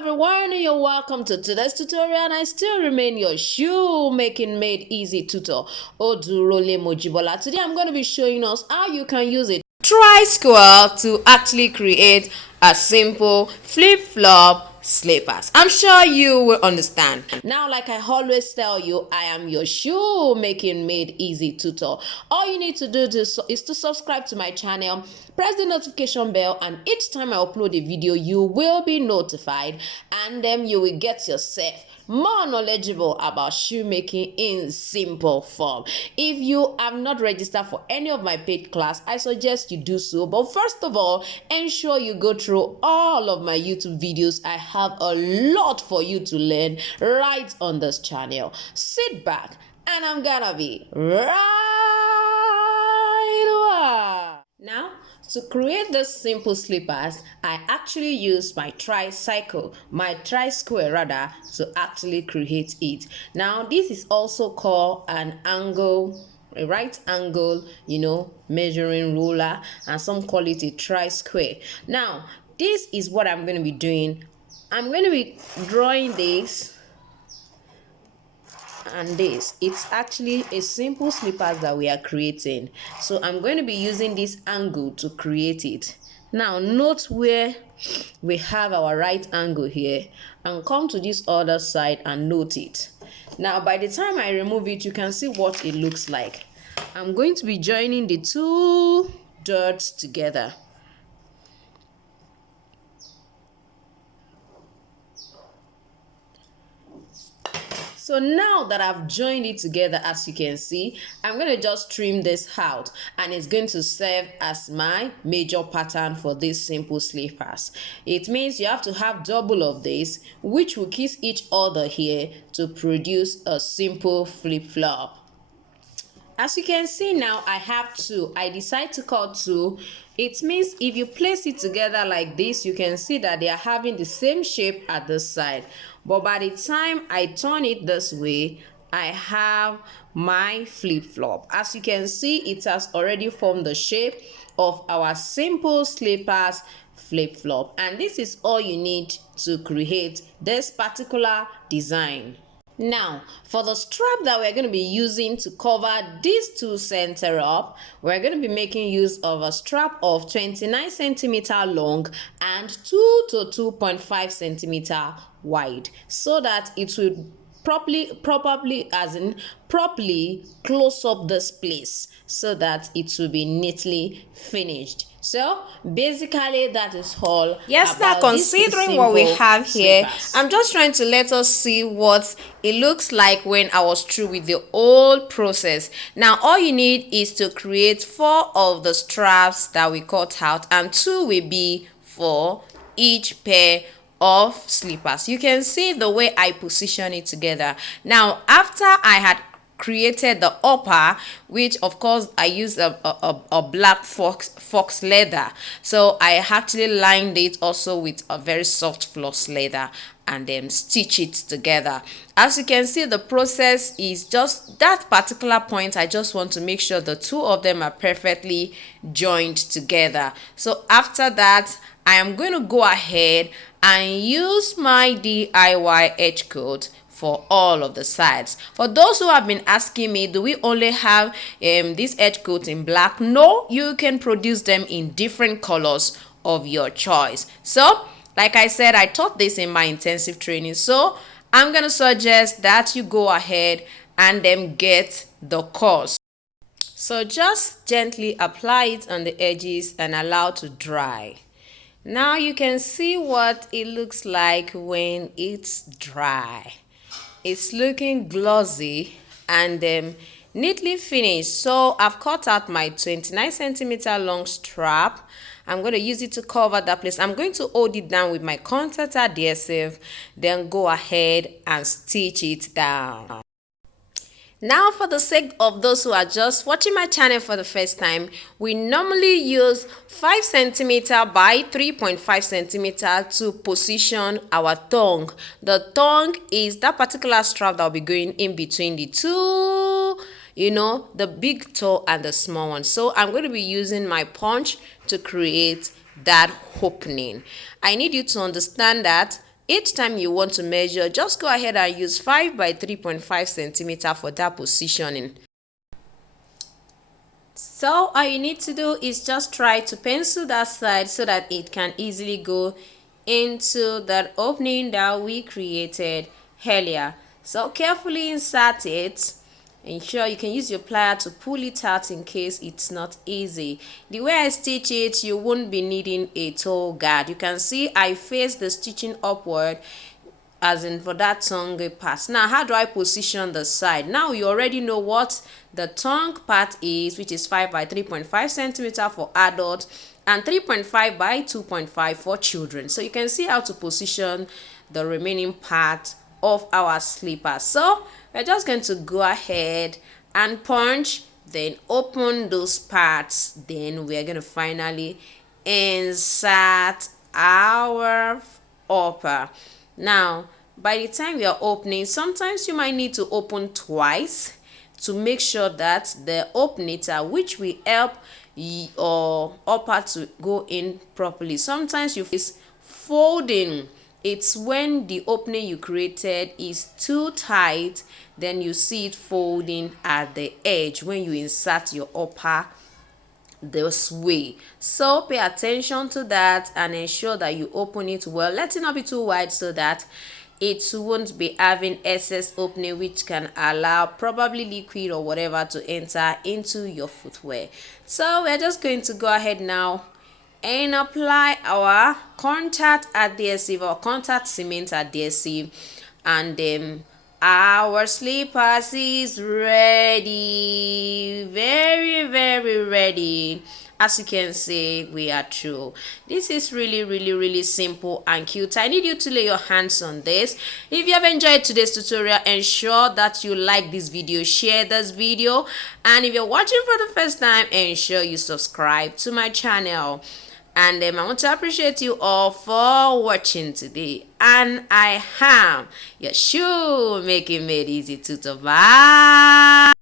everyone, and you're welcome to today's tutorial, and I still remain your shoemaking made easy tutor, Odurole Mojibola. Today I'm going to be showing us how you can use a tri-square to actually create a simple flip-flop slippers. I'm sure you will understand. Now, like I always tell you, I am your shoemaking made easy tutor. All you need to do is to subscribe to my channel, press the notification bell, and each time I upload a video you will be notified, and then you will get yourself more knowledgeable about shoemaking in simple form. If you have not registered for any of my paid class, I suggest you do so. But first of all, ensure you go through all of my YouTube videos. I have a lot for you to learn right on this channel. Sit back and I'm gonna be right over. Now, to create these simple slippers, I actually use my tri-square rather, to actually create it. Now, this is also called an angle, a right angle, measuring ruler, and some call it a tri-square. Now, this is what I'm going to be doing. I'm going to be drawing this and this. It's actually a simple slippers that we are creating, so I'm going to be using this angle to create it. Now note where we have our right angle here, and come to this other side and note it. Now by the time I remove it, you can see what it looks like. I'm going to be joining the two dots together. So now that I've joined it together, as you can see, I'm going to just trim this out, and it's going to serve as my major pattern for these simple slippers. It means you have to have double of this, which will kiss each other here to produce a simple flip-flop. As you can see now, I have two. I decide to cut two. It means if you place it together like this, you can see that they are having the same shape at this side. But by the time I turn it this way, I have my flip-flop. As you can see, it has already formed the shape of our simple slippers flip-flop. And this is all you need to create this particular design. Now, for the strap that we're going to be using to cover these two center up, we're going to be making use of a strap of 29 centimeter long and 2 to 2.5 centimeter wide, so that it will properly close up this place, so that it will be neatly finished. So basically that is all. Yes, now considering what we have here, I'm just trying to let us see what it looks like when I was through with the whole process. Now all you need is to create 4 of the straps that we cut out, and 2 will be for each pair of slippers. You can see the way I position it together. Now after I had created the upper, which of course I used a black fox leather, so I actually lined it also with a very soft floss leather and then stitch it together. As you can see, the process is just that particular point. I just want to make sure the 2 of them are perfectly joined together. So after that, I am going to go ahead and use my DIY edge coat for all of the sides. For those who have been asking me, do we only have this edge coat in black? No, you can produce them in different colors of your choice. So like I said, I taught this in my intensive training, so I'm gonna suggest that you go ahead and then get the course. So just gently apply it on the edges and allow to dry. Now you can see what it looks like when it's dry. It's looking glossy and neatly finished. So I've cut out my 29 centimeter long strap. I'm going to use it to cover that place. I'm going to hold it down with my contact adhesive, then go ahead and stitch it down. Now, for the sake of those who are just watching my channel for the first time, we normally use 5 centimeter by 3.5 centimeter to position our tongue. The tongue is that particular strap that will be going in between the two, the big toe and the small one. So I'm going to be using my punch to create that opening. I need you to understand that each time you want to measure, just go ahead and use 5 by 3.5 centimeter for that positioning. So all you need to do is just try to pencil that side so that it can easily go into that opening that we created earlier. So carefully insert it. Ensure you can use your plier to pull it out in case it's not easy. The way I stitch it, you won't be needing a toe guard. You can see I face the stitching upward, as in for that tongue part. Now how do I position the side? Now you already know what the tongue part is, which is 5 by 3.5 centimeter for adults and 3.5 by 2.5 for children. So you can see how to position the remaining part of our slipper. So we're just going to go ahead and punch, then open those parts, then we're going to finally insert our upper. Now by the time we are opening, sometimes you might need to open twice to make sure that the opener, which will help your upper to go in properly. Sometimes you face folding. It's when the opening you created is too tight, then you see it folding at the edge when you insert your upper this way. So pay attention to that and ensure that you open it well. Let it not be too wide so that it won't be having excess opening, which can allow probably liquid or whatever to enter into your footwear. So we're just going to go ahead now and apply our contact adhesive or contact cement adhesive, and then our slippers is ready. Very ready. As you can see, we are through. This is really simple and cute. I need you to lay your hands on this. If you have enjoyed today's tutorial, ensure that you like this video, share this video, and if you're watching for the first time, ensure you subscribe to my channel. And I want to appreciate you all for watching today. And I am your shoemaking made easy tutor. Bye.